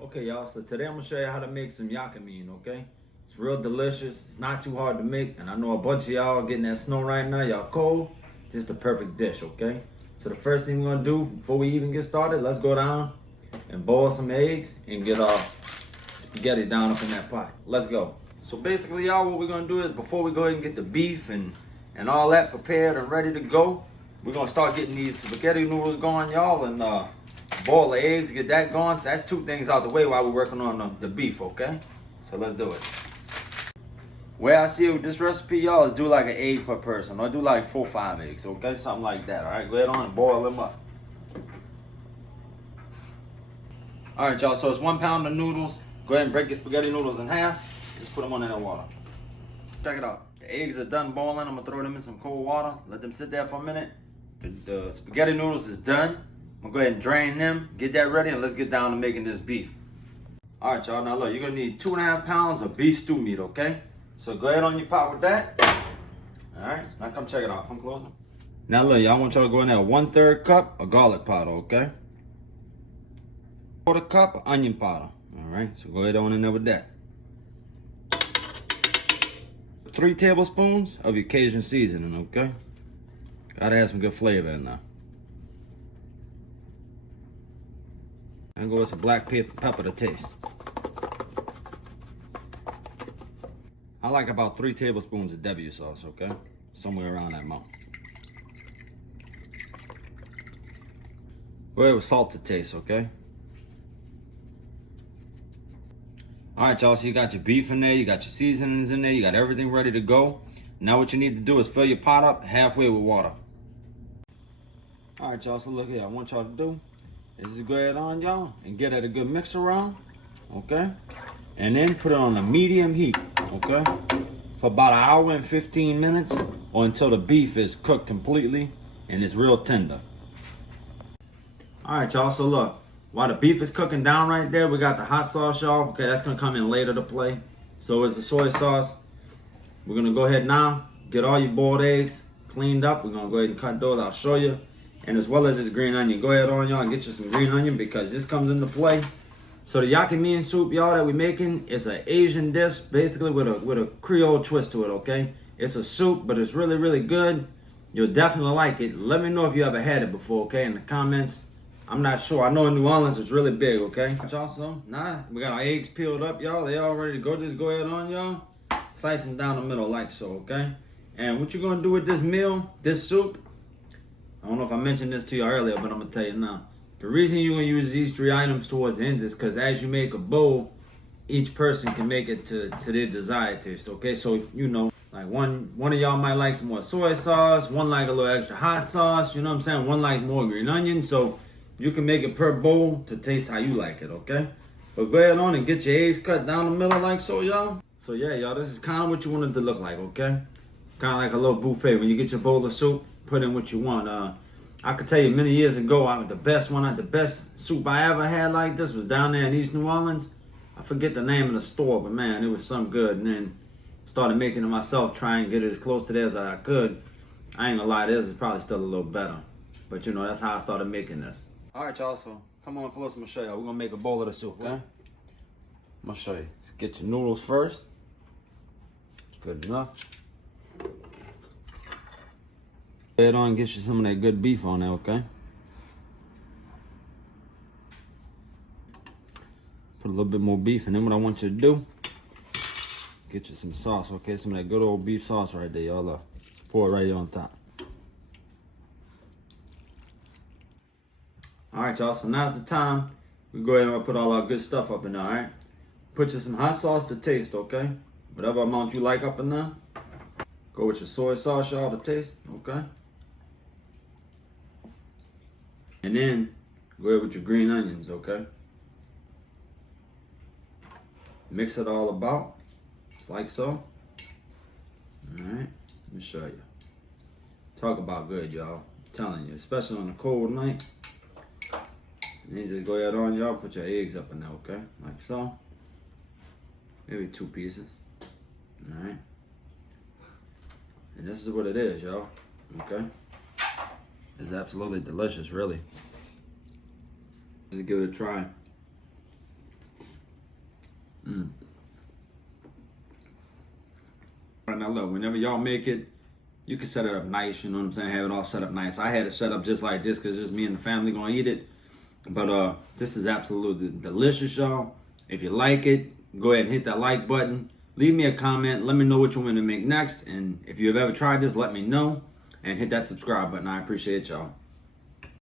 Okay, y'all, so today I'm gonna show you how to make some yakamein, okay? It's real delicious, it's not too hard to make, and I know a bunch of y'all getting that snow right now, y'all cold. This is the perfect dish, okay? So the first thing we're gonna do, before we even get started, let's go down and boil some eggs and get our spaghetti down up in that pot. Let's go. So basically, y'all, what we're gonna do is before we go ahead and get the beef and all that prepared and ready to go, we're gonna start getting these spaghetti noodles going, y'all, and boil the eggs, get that going. So that's two things out the way while we're working on the beef, okay? So let's do it. Where I see with this recipe, y'all, is do like an egg per person, or do like 4 or 5 eggs, okay? Something like that, all right? Go ahead on and boil them up. All right, y'all, so it's 1 pound of noodles. Go ahead and break your spaghetti noodles in half. Just put them on in the water. Check it out. The eggs are done boiling. I'm gonna throw them in some cold water. Let them sit there for a minute. The spaghetti noodles is done. I'm gonna go ahead and drain them, get that ready, and let's get down to making this beef. All right, y'all, now look, you're gonna need 2.5 pounds of beef stew meat, okay? So go ahead on your pot with that. All right, now come check it out, come closer. Now look, y'all, I want y'all to go in there 1/3 cup of garlic powder, okay? 1/4 cup of onion powder, all right? So go ahead on in there with that. 3 tablespoons of your Cajun seasoning, okay? Gotta have some good flavor in there. And go with some black pepper to taste. I like about 3 tablespoons of W sauce, okay? Somewhere around that amount. Go ahead with salt to taste, okay? All right, y'all, so you got your beef in there, you got your seasonings in there, you got everything ready to go. Now what you need to do is fill your pot up halfway with water. All right, y'all, so look here, I want y'all to do is just go ahead on, y'all, and get it a good mix around, okay? And then put it on a medium heat, okay? For about 1 hour and 15 minutes, or until the beef is cooked completely and it's real tender. All right, y'all, so look, while the beef is cooking down right there, we got the hot sauce, y'all. Okay, that's gonna come in later to play. So is the soy sauce. We're gonna go ahead now, get all your boiled eggs cleaned up. We're gonna go ahead and cut those, I'll show you. And as well as this green onion. Go ahead on, y'all, and get you some green onion because this comes into play. So the yakamein soup, y'all, that we're making is an Asian dish, basically with a Creole twist to it, okay? It's a soup, but it's really, really good. You'll definitely like it. Let me know if you ever had it before, okay, in the comments. I'm not sure. I know in New Orleans it's really big, okay? Y'all, so now we got our eggs peeled up, y'all. They all ready to go. Just go ahead on, y'all. Slice them down the middle like so, okay? And what you're gonna do with this meal, this soup, I don't know if I mentioned this to you earlier, but I'm gonna tell you now. The reason you're gonna use these 3 items towards the end is because as you make a bowl, each person can make it to their desired taste, okay? So, you know, like one of y'all might like some more soy sauce, one like a little extra hot sauce, you know what I'm saying? One like more green onion, so you can make it per bowl to taste how you like it, okay? But go ahead on and get your eggs cut down the middle like so, y'all. So yeah, y'all, this is kind of what you want it to look like, okay? Kind of like a little buffet. When you get your bowl of soup, put in what you want. I could tell you many years ago, the best soup I ever had like this was down there in East New Orleans. I forget the name of the store, but man, it was some good. And then started making it myself, trying to get it as close to theirs as I could. I ain't gonna lie, theirs is probably still a little better. But you know, that's how I started making this. All right, y'all, so come on close, I'm gonna show y'all. We're gonna make a bowl of the soup, okay? I'm gonna show you. Let's get your noodles first. Good enough. Go ahead on and get you some of that good beef on there, okay? Put a little bit more beef, and then what I want you to do, get you some sauce, okay? Some of that good old beef sauce right there, y'all. Pour it right here on top. All right, y'all, so now's the time. We go ahead and put all our good stuff up in there, all right? Put you some hot sauce to taste, okay? Whatever amount you like up in there. Go with your soy sauce, y'all, to taste, okay? And then go ahead with your green onions, okay? Mix it all about, just like so. All right, let me show you. Talk about good, y'all. I'm telling you, especially on a cold night. And then just go ahead on, y'all, put your eggs up in there, okay? Like so. Maybe 2 pieces. All right. And this is what it is, y'all, okay? It's absolutely delicious, really. Just give it a try. Now look, whenever y'all make it, you can set it up nice, you know what I'm saying? Have it all set up nice. I had it set up just like this because just me and the family gonna eat it. But this is absolutely delicious, y'all. If you like it, go ahead and hit that like button. Leave me a comment. Let me know what you want to make next. And if you've ever tried this, let me know. And hit that subscribe button. I appreciate y'all.